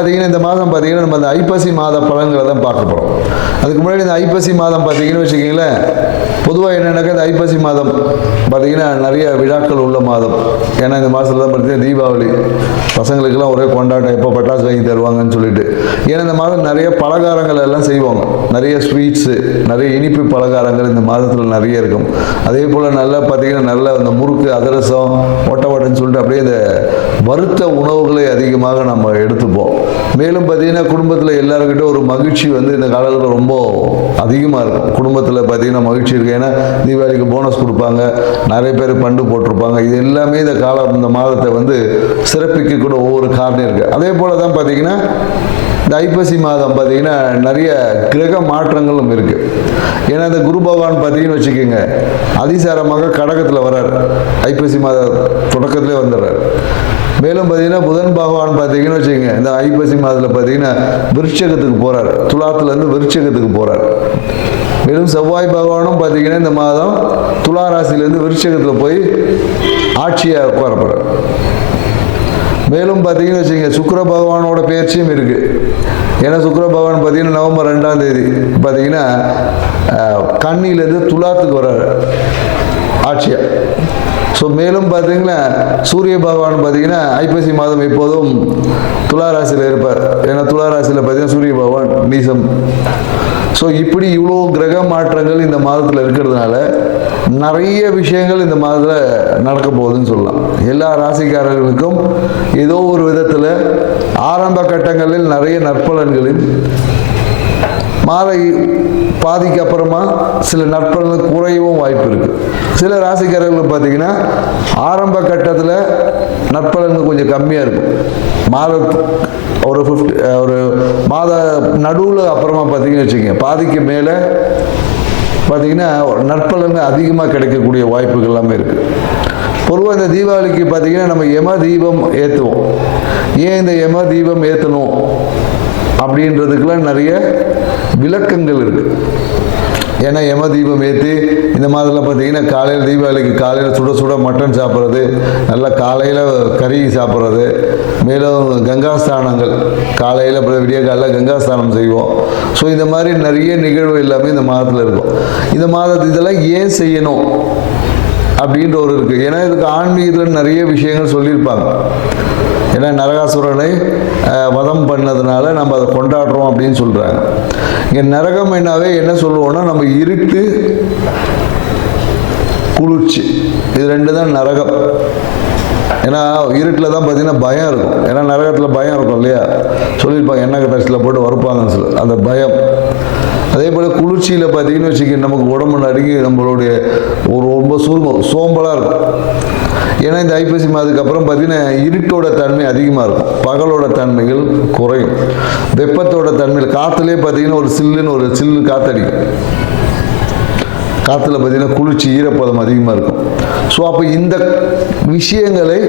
பார்த்தீங்கன்னா இந்த மாதம் பார்த்தீங்கன்னா நம்ம அந்த ஐப்பசி மாத பலன்களை தான் பார்க்க போகிறோம். அதுக்கு முன்னாடி இந்த ஐப்பசி மாதம் பார்த்தீங்கன்னு வச்சுக்கிங்களேன், பொதுவாக என்னென்னாக்கா இந்த ஐப்பசி மாதம் பார்த்தீங்கன்னா நிறைய விழாக்கள் உள்ள மாதம். ஏன்னா இந்த மாதத்தில் தான் பார்த்தீங்கன்னா தீபாவளி, பசங்களுக்கெல்லாம் ஒரே கொண்டாட்டம், எப்போ பட்டாசு வாங்கி தருவாங்கன்னு சொல்லிட்டு. ஏன்னா இந்த மாதம் நிறைய பலகாரங்கள் எல்லாம் செய்வாங்க, நிறைய ஸ்வீட்ஸு, நிறைய இனிப்பு பலகாரங்கள் இந்த மாதத்தில் நிறைய இருக்கும். அதே போல் நல்லா பார்த்தீங்கன்னா நல்ல இந்த முறுக்கு, அதிரசம், ஒட்டவடைன்னு சொல்லிட்டு அப்படியே இந்த வறுத்த உணவுகளை அதிகமாக நம்ம எடுத்துப்போம். மேலும் பார்த்தீங்கன்னா குடும்பத்தில் எல்லாருக்கிட்ட ஒரு மகிழ்ச்சி வந்து இந்த காலத்தில் ரொம்ப அதிகமாக இருக்கும். குடும்பத்தில் பார்த்தீங்கன்னா மகிழ்ச்சி இருக்குது. ஏன்னா தீபாவளிக்கு போனஸ் கொடுப்பாங்க, நிறைய பேர் பண்டு போட்டிருப்பாங்க. இது எல்லாமே இந்த மாதத்தை வந்து சிறப்பிக்க கூட ஒவ்வொரு காரணம் இருக்குது. அதே போல் தான் பார்த்தீங்கன்னா இந்த ஐப்பசி மாதம் பார்த்தீங்கன்னா நிறைய கிரக மாற்றங்களும் இருக்குது. ஏன்னா இந்த குரு பகவான் பார்த்தீங்கன்னு வச்சுக்கோங்க, அதிசாரமாக கடகத்தில் வர்றார், ஐப்பசி மாத தொடக்கத்திலே வந்துடுறார். மேலும் பார்த்தீங்கன்னா புதன் பகவான் பார்த்தீங்கன்னு வச்சுக்கோங்க, இந்த ஐப்பசி மாதத்தில் பார்த்தீங்கன்னா விருட்சகத்துக்கு போகிறார், துலாத்துலேருந்து விருட்சகத்துக்கு போகிறார். மேலும் செவ்வாய் பகவானும் பார்த்தீங்கன்னா இந்த மாதம் துலா ராசியிலேருந்து விருட்சகத்தில் போய் ஆட்சியாக உட்கார போகிறார். மேலும் பார்த்தீங்கன்னு வச்சுக்கோங்க, சுக்கிர பகவானோட பயிற்சியும் இருக்குது. ஏன்னா சுக்கிர பகவான் பார்த்தீங்கன்னா நவம்பர் 2ஆம் தேதி பார்த்தீங்கன்னா கன்னியிலேருந்து துலாத்துக்கு வர்றாரு ஆட்சியாக. ஸோ மேலும் பார்த்தீங்கன்னா சூரிய பகவான் பார்த்தீங்கன்னா ஐப்பசி மாதம் எப்போதும் துலா ராசியில் இருப்பார். ஏன்னா துலா ராசியில் பார்த்தீங்கன்னா சூரிய பகவான் நீசம். ஸோ இப்படி இவ்வளோ கிரக மாற்றங்கள் இந்த மாதத்தில் இருக்கிறதுனால நிறைய விஷயங்கள் இந்த மாதத்தில் நடக்க போகுதுன்னு சொல்லலாம். எல்லா ராசிக்காரர்களுக்கும் ஏதோ ஒரு விதத்தில் ஆரம்ப கட்டங்களில் நிறைய நற்பலன்களில் மாத பாதிக்கு அப்புறமா சில நற்பலன்கள் குறையவும் வாய்ப்பு இருக்குது. சில ராசிக்காரர்கள் பார்த்தீங்கன்னா ஆரம்ப கட்டத்தில் நற்பலன்கள் கொஞ்சம் கம்மியாக இருக்கும். ஒரு மாத நடுவில் அப்புறமா பார்த்தீங்கன்னு வச்சுக்கோங்க, பாதிக்கு மேலே பார்த்தீங்கன்னா நற்பலன்கள் அதிகமாக கிடைக்கக்கூடிய வாய்ப்புகள் எல்லாமே இருக்குது. பொதுவாக இந்த தீபாவளிக்கு பார்த்தீங்கன்னா நம்ம யம தீபம் ஏற்றுவோம். ஏன் இந்த யம தீபம் ஏற்றணும் அப்படின்றதுக்கெல்லாம் நிறைய விளக்கங்கள் இருக்குது. ஏன்னா யம தீபம் ஏற்றி இந்த மாதத்தில் பார்த்தீங்கன்னா காலையில் தீபாவளிக்கு காலையில் சுட சுட மட்டன் சாப்பிட்றது, நல்லா காலையில் கறி சாப்பிட்றது, மேலும் கங்காஸ்தானங்கள் காலையில் விடிய காலையில் கங்காஸ்தானம் செய்வோம். ஸோ இந்த மாதிரி நிறைய நிகழ்வு எல்லாமே இந்த மாதத்தில் இருக்கும். இந்த மாதத்து இதெல்லாம் ஏன் செய்யணும் அப்படின்ற ஒரு இருக்குது. ஏன்னா இதுக்கு ஆன்மீகத்தில் நிறைய விஷயங்கள் சொல்லியிருப்பாங்க. ஏன்னா நரகாசுரனை வதம் பண்ணதுனால நம்ம அதை கொண்டாடுறோம் அப்படின்னு சொல்கிறாங்க. இங்கே நரகம் என்னாவே என்ன சொல்லுவோம்னா, நம்ம இருட்டு, குளிர்ச்சி, இது ரெண்டு தான் நரகம். ஏன்னா இருட்டில் தான் பார்த்தீங்கன்னா பயம் இருக்கும். ஏன்னா நரகத்தில் பயம் இருக்கும் இல்லையா, சொல்லியிருப்பாங்க எண்ணெய் டஸ்ட்டில் போட்டு வறுப்பாங்கன்னு சொல்லி, அந்த பயம். அதே போல் குளிர்ச்சியில் பார்த்தீங்கன்னு வச்சுக்க, நமக்கு உடம்பு நடுங்கி நம்மளுடைய ஒரு ரொம்ப சோம்பலாக இருக்கும். ஏன்னா இந்த ஐப்பசி மாதத்துக்கு அப்புறம் பார்த்தீங்கன்னா இருட்டோட தன்மை அதிகமாக இருக்கும், பகலோட தன்மைகள் குறையும், வெப்பத்தோட தன்மையில் காற்றுலேயே பார்த்தீங்கன்னா ஒரு சில்லு காற்றடிக்கும், காற்றுல பார்த்தீங்கன்னா குளிர்ச்சி, ஈரப்பதம் அதிகமாக இருக்கும். ஸோ அப்போ இந்த விஷயங்களை,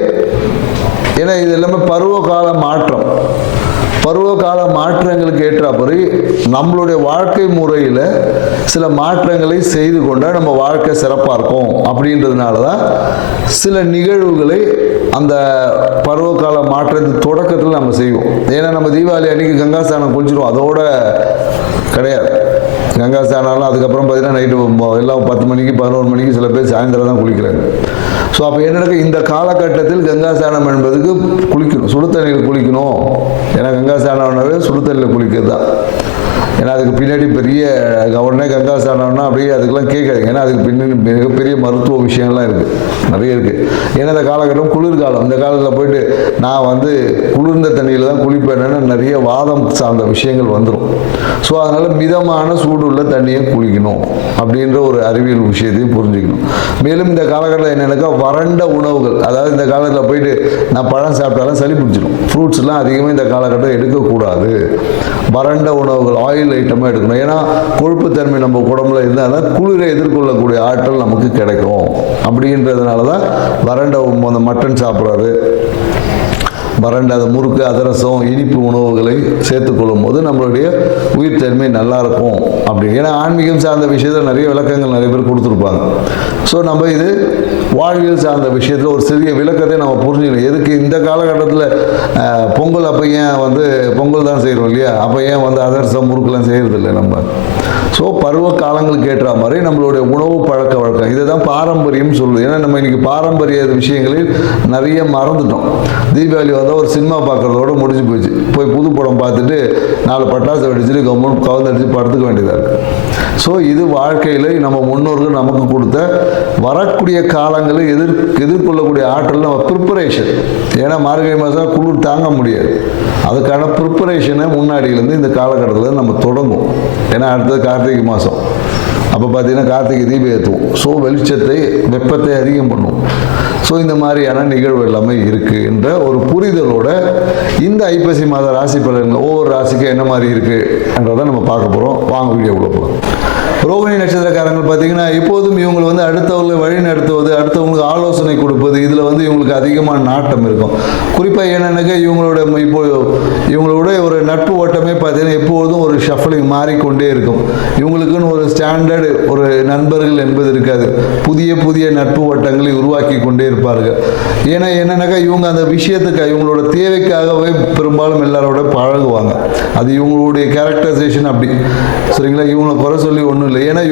ஏன்னா இது எல்லாமே பருவகால மாற்றம், பருவகால மாற்றங்களுக்கு ஏற்றாப்படி நம்மளுடைய வாழ்க்கை முறையில் சில மாற்றங்களை செய்து கொண்டால் நம்ம வாழ்க்கை சிறப்பாக இருக்கும். அப்படின்றதுனால தான் சில நிகழ்வுகளை அந்த பருவகால மாற்றத்தின் தொடக்கத்தில் நம்ம செய்வோம். ஏன்னா நம்ம தீபாவளி அன்றைக்கி கங்காஸ்தானம் குளிச்சிடுவோம், அதோட கிடையாது. கங்காஸ்தானம்லாம் அதுக்கப்புறம் பார்த்தீங்கன்னா நைட்டு எல்லாம் 10 மணிக்கு 11 மணிக்கு சில பேர் சாயந்தரம் தான் குளிக்கிறாங்க. ஸோ அப்போ என்ன, இந்த காலகட்டத்தில் கங்காஸ்தானம் என்பதுக்கு குளிக்கணும், சுடு தண்ணியில் குளிக்கணும். ஏன்னா கங்காஸ்தானம்னாவே சுடு தண்ணியில் குளிக்கிறது தான். ஏன்னா அதுக்கு பின்னாடி பெரிய உடனே கங்காஸ்தானம்னா அப்படியே அதுக்கெல்லாம் கேட்காதுங்க. ஏன்னா அதுக்கு பின்னாடி மிகப்பெரிய மருத்துவ விஷயங்கள்லாம் இருக்குது, நிறைய இருக்குது. ஏன்னா இந்த காலகட்டம் குளிர்காலம், இந்த காலத்தில் போயிட்டு நான் வந்து குளிர்ந்த தண்ணியில் தான் குளிப்பேன்னு நிறைய வாதம் சார்ந்த விஷயங்கள் வந்துடும். ஸோ அதனால் மிதமான சூடு உள்ள தண்ணியை குளிக்கணும் அப்படின்ற ஒரு அறிவியல் விஷயத்தையும் புரிஞ்சுக்கணும். மேலும் இந்த காலகட்டத்தில் என்னென்னாக்கா வறண்ட உணவுகள், அதாவது இந்த காலத்தில் போயிட்டு நான் பழம் சாப்பிட்டாலும் சளி பிடிச்சிடும், ஃப்ரூட்ஸ்லாம் அதிகமாக இந்த காலகட்டம் எடுக்கக்கூடாது. வறண்ட உணவுகள், ஆயில் ஐட்டமாக எடுக்கணும். ஏன்னா கொழுப்புத்தன்மை நம்ம உடம்புல இருந்தால் தான் குளிரை எதிர்கொள்ளக்கூடிய ஆற்றல் நமக்கு கிடைக்கும். அப்படின்றதுனால தான் வறண்ட மட்டன் சாப்பிட்றது, வறண்ட முறுக்கு அதிரசம் இனிப்பு உணவுகளை சேர்த்துக்கொள்ளும் போது நம்மளுடைய உயிர்த்தன்மை நல்லா இருக்கும் அப்படி. ஏன்னா ஆன்மீகம் சார்ந்த விஷயத்தில் நிறைய விளக்கங்கள் நிறைய பேர் கொடுத்துருப்பாங்க. ஸோ நம்ம இது வாழ்வியல் சார்ந்த விஷயத்தில் ஒரு சிறிய விளக்கத்தை நம்ம புரிஞ்சுக்கணும். எதுக்கு இந்த காலகட்டத்தில் பொங்கல் அப்போ ஏன் பொங்கல் தான் செய்கிறோம் இல்லையா, அப்போ ஏன் அதிரசம் முறுக்கெல்லாம் செய்கிறது இல்லை நம்ம. ஸோ பருவ காலங்களுக்கு ஏற்ற மாதிரி நம்மளுடைய உணவு பழக்க வழக்கம் இதை தான் பாரம்பரியம் சொல்லுது. ஏன்னா நம்ம இன்னைக்கு பாரம்பரிய விஷயங்களில் நிறைய மறந்துட்டோம். தீபாவளி வந்தால் ஒரு சினிமா பார்க்குறதோட முடிஞ்சு போச்சு. போய் புது படம் பார்த்துட்டு 4 பட்டாசு வெடிச்சுட்டு கவர்மெண்ட் கவுந்தடிச்சு படுத்துக்க வேண்டியதாக இருக்குது. ஸோ இது வாழ்க்கையில் நம்ம முன்னோர்கள் நமக்கு கொடுத்த வரக்கூடிய காலங்களை எதிர்கொள்ளக்கூடிய ஆற்றல் நம்ம ப்ரிப்பரேஷன். ஏன்னா மார்கழி மாதம் குளிர் தாங்க முடியாது. அதுக்கான ப்ரிப்பரேஷனை முன்னாடியிலேருந்து இந்த காலகட்டத்தில் நம்ம தொடங்கும். ஏன்னா அடுத்தது கார்த்திகை மாதம், அப்போ பார்த்தீங்கன்னா கார்த்திகை தீபம் ஏற்றுவோம். ஸோ வெளிச்சத்தை வெப்பத்தை அதிகம் பண்ணுவோம். ஸோ இந்த மாதிரியான நிகழ்வு எல்லாமே இருக்குது என்ற ஒரு புரிதலோட இந்த ஐப்பசி மாத ராசி பலன்கள் ஒவ்வொரு ராசிக்கும் என்ன மாதிரி இருக்குன்றதை நம்ம பார்க்க போகிறோம். வாங்க வீடியோக்குள்ள போகிறோம். ரோகிணி நட்சத்திரக்காரங்கள் பார்த்தீங்கன்னா எப்போதும் இவங்களை அடுத்தவர்களை வழி நடத்துவது, அடுத்தவங்களுக்கு ஆலோசனை கொடுப்பது, இதில் இவங்களுக்கு அதிகமான நாட்டம் இருக்கும். குறிப்பாக என்னென்னாக்கா இவங்களோட ஒரு நட்பு ஓட்டமே பார்த்தீங்கன்னா எப்போதும் ஒரு ஷஃபலிங் மாறிக்கொண்டே இருக்கும். இவங்களுக்குன்னு ஒரு ஸ்டாண்டர்டு ஒரு நண்பர்கள் என்பது இருக்காது. புதிய புதிய நட்பு வட்டங்களை உருவாக்கி கொண்டே இருப்பார்கள். ஏன்னா என்னென்னாக்கா இவங்க அந்த விஷயத்துக்கு இவங்களோட தேவைக்காகவே பெரும்பாலும் எல்லாரோட பழகுவாங்க. அது இவங்களுடைய கேரக்டரைசேஷன் அப்படி. சரிங்களா, இவங்களை குறை சொல்லி ஒன்றும் இல்லை. ஏன்னா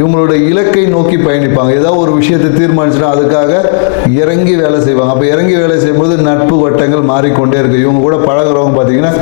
இவங்களோட இலக்கை நோக்கி பயணிப்பாங்க. ஏதாவது ஒரு விஷயத்தை தீர்மானிச்சுன்னா அதுக்காக இறங்கி வேலை செய்வாங்க. அப்போ இறங்கி வேலை செய்யும்போது நட்பு வட்டங்கள் மாறிக்கொண்டே இருக்கு. இவங்க கூட பழகிறவங்க பார்த்தீங்கன்னா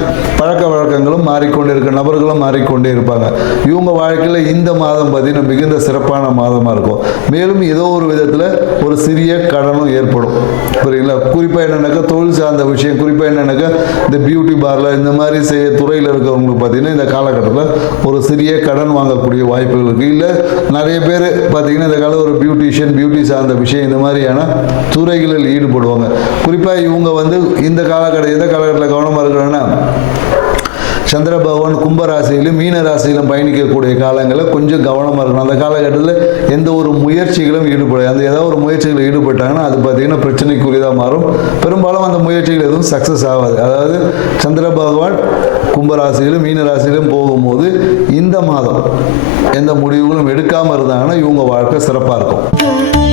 பழக்க வழக்கங்களும் மாறிக்கொண்டே இருக்கு, நபர்களும் மாறிக்கொண்டே இருப்பாங்க. இவங்க வாழ்க்கையில் இந்த மாதம் பார்த்தீங்கன்னா மிகுந்த சிறப்பான மாதமாக இருக்கும். மேலும் ஏதோ ஒரு விதத்தில் ஒரு சிறிய கடனும் ஏற்படும். புரியுங்களா? குறிப்பாக என்னென்னாக்கா தொழில் சார்ந்த விஷயம், குறிப்பாக என்னென்னாக்கா இந்த பியூட்டி பார்லர் இந்த மாதிரி துறையில் இருக்கிறவங்களுக்கு பார்த்தீங்கன்னா இந்த காலகட்டத்தில் ஒரு சிறிய கடன் வாங்கக்கூடிய வாய்ப்புகள் இருக்குது. இல்லை நிறைய பேர் பார்த்தீங்கன்னா இந்த காலம் ஒரு பியூட்டி சார்ந்த விஷயம் இந்த மாதிரியான துறைகளில் ஈடுபடுவாங்க. குறிப்பாக இவங்க இந்த எந்த காலகட்டத்தில் கவனமாக இருக்கிறாங்கன்னா சந்திர பகவான் கும்பராசியிலும் மீன ராசியிலும் பயணிக்கக்கூடிய காலங்களில் கொஞ்சம் கவனமாக இருக்கணும். அந்த காலகட்டத்தில் எந்த ஒரு முயற்சிகளும் ஈடுபடாது. ஏதாவது ஒரு முயற்சிகளில் ஈடுபட்டாங்கன்னா அது பார்த்தீங்கன்னா பிரச்சனைக்குரியதாக மாறும். பெரும்பாலும் அந்த முயற்சிகள் எதுவும் சக்ஸஸ் ஆகாது. அதாவது சந்திர பகவான் கும்பராசியிலும் மீன ராசியிலும் போகும்போது இந்த மாதம் எந்த முடிவுகளும் எடுக்காமல் இருந்தாங்கன்னா இவங்க வாழ்க்கை சிறப்பாக இருக்கும்.